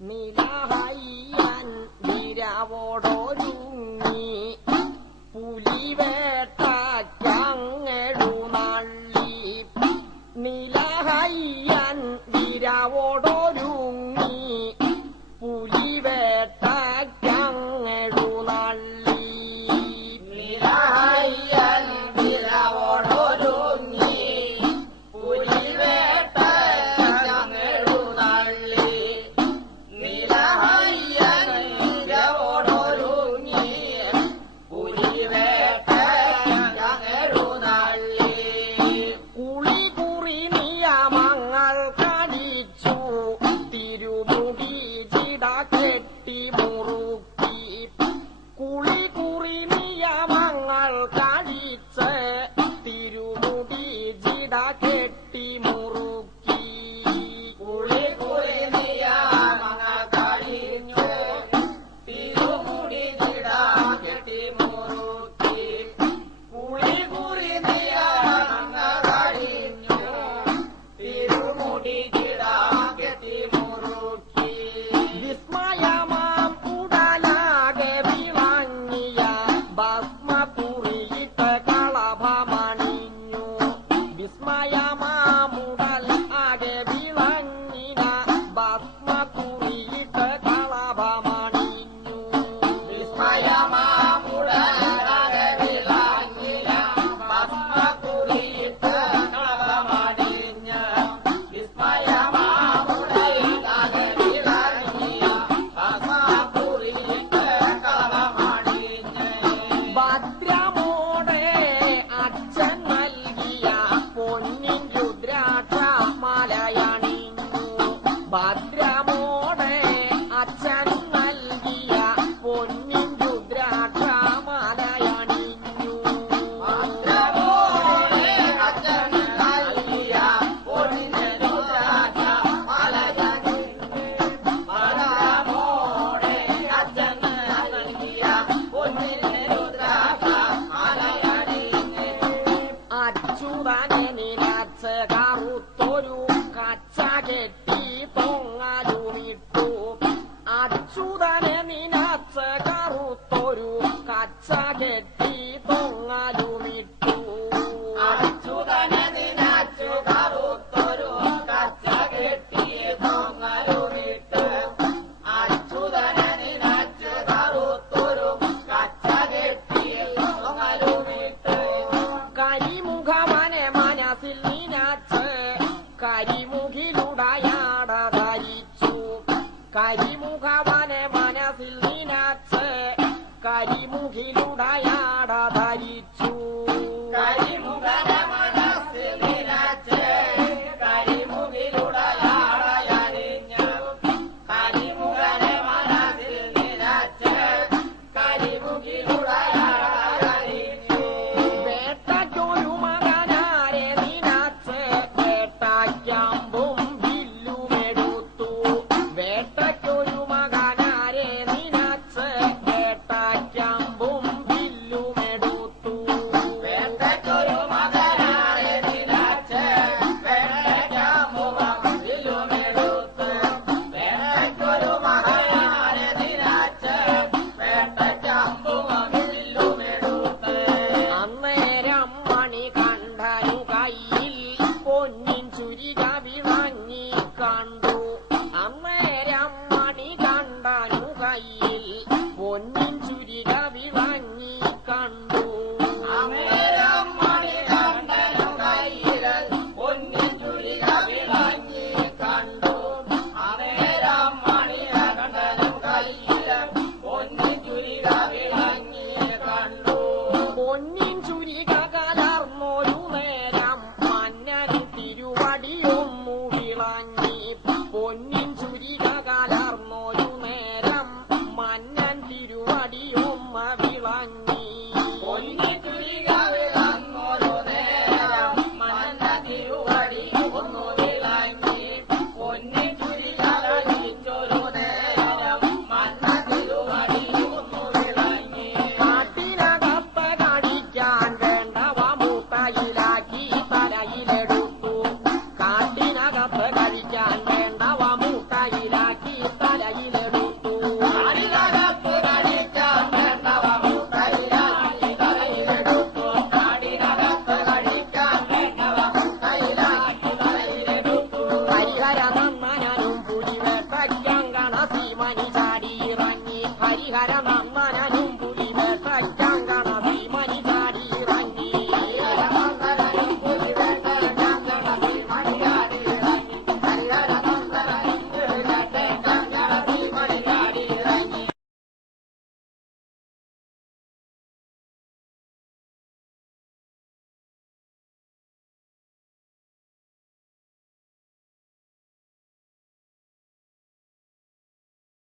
നിലഹയ്യൻ വിരവോടൊരുങ്ങി പുലിവേട്ടങ്ങെഴുന്നള്ളി നിലഹയ്യൻ വിരവോടൊരുങ്ങി പുലിവേട്ടങ്ങെഴുന്നള്ളി നിലഹയ്യൻ വിരവോടൊരുങ്ങി പുലിവേട്ടങ്ങെഴുന്നള്ളി നിലഹയ്യൻ വിരവോടൊരുങ്ങി പുലിവേട്ടങ്ങെഴുന്നള്ളി കുളികുറി നിയമങ്ങൾ കഴിച്ചു തിരുമുടി ചിട കെട്ടി മുറുക്കി കുളികുറി നിയമങ്ങൾ കഴിച്ച് തിരുമുടി ചിട കെട്ടി മുറുക്കി കുളികുറി നിയമങ്ങൾ കഴിഞ്ഞു തിരുമുടി ചിട കെട്ടി മുറുക്കി കുളികുറി നിയമങ്ങൾ കഴിഞ്ഞു തിരുമുടി ചിട കെട്ടി മുറുക്കി വിസ്മയമാം ഉടലാകെ വിളങ്ങിയ ഭസ്മകുറിയിട്ട കളഭമണിഞ്ഞു വിസ്മയമാം ഉടൽ ആകെ വിളങ്ങിന ഭസ്മകുറിയിട്ട കളഭമണിഞ്ഞു വിസ്മയമാമുടലാകെ വിളങ്ങിയ ഭസ്മകുറിയിട്ട കളഭമണിഞ്ഞ് വിസ്മയമാമുടലാകെ വിളങ്ങിയ ഭസ്മകുറിയിട്ട കളഭമണിഞ്ഞ് ഭദ്രമോടെ അച്ഛൻ നൽകിയ പൊന്നിൻ രുദ്രാക്ഷ മാലയണിഞ്ഞു ഭദ്രമോടെ അച്ഛൻ നൽകിയ പൊന്നിൻ രുദ്രാക്ഷ മാലയണിഞ്ഞു ഭദ്രമോടെ അച്ഛൻ നൽകിയ പൊന്നിൻ രുദ്രാക്ഷ മാലയണിഞ്ഞ് ഭദ്രമോടെ അച്ഛൻ നൽകിയ പൊന്നിൻ രുദ്രാക്ഷ മാലയണിഞ്ഞ് അച്യുതനെ നിലച്ച് കറുത്തൊരു കച്ച കെട്ടി പൊങ്ങലുമിട്ടു അച്യുതനെ നിലച്ച് കറുത്തൊരു കച്ച കെട്ടി പൊങ്ങലുമിട്ടു അച്യുതനെ നിനച്ചു കറുത്തൊരു കച്ച കെട്ടി പൊങ്ങലുമിട്ട് അച്യുതനെ നിനച്ചു കറുത്തൊരു കച്ച കെട്ടി പൊങ്ങലുമിട്ട് കരിമുഖവനെ മനസ്സിൽ നിനച്ച് കരിമുഖിലുടയാട ധരിച്ചു കരിമുഖവനെ മനസ്സിൽ നിനച്ച് കരിമുഖിലുടയാട ധരിച്ചു കരിമുഖന മനസ്സിൽ നിനച്ച് കരിമുഖിലുടയാടയണിഞ്ഞ് കരിമുഖന മനസ്സിൽ നിനച്ച് കരിമുഖിലുടയാടയണിഞ്ഞു വേട്ടയ്ക്കൊരു മകനാരെ നിനച്ച് വേട്ടയ്ക്കമ്പും വില്ലുമെടുത്തു വേട്ടയ്ക്കൊരു മകനാരെ നിനച്ച് വേട്ടയ്ക്കമ്പും വില്ലുമെടുത്തു വേട്ടയ്ക്കൊരു മകനാരെ നിനച്ച് വേട്ടയ്ക്കമ്പും വില്ലുമെടുത്ത് വേട്ടയ്ക്കൊരു മകനാരെ നിനച്ച് വേട്ടയ്ക്കമ്പും വില്ലുമെടുത്ത് അന്നേരം മണികണ്ഠനു കയ്യിൽ പൊന്നിൻ ചുരിക വിളങ്ങി കണ്ടു അന്നേരം മണികണ്ഠനു കയ്യിൽ പൊന്നിൻ ചുരിക വിളങ്ങി കണ്ടു അന്നേരം മണികണ്ഠനു കയ്യിൽ പൊന്നിൻ ചുരിക വിളങ്ങി കണ്ടു അന്നേരം മണികണ്ഠനു കയ്യിൽ പൊന്നിൻ ചുരിക വിളങ്ങി കണ്ടു പൊന്നിൻ ചുരിക കലർന്നൊരു നേരം മന്നൻ തിരുവടിയൊന്നു വിളങ്ങി പൊന്നിൻ ചുരിക കലർന്നൊരു നേരം മന്നൻ തിരുവടിയൊന്ന വിളങ്ങി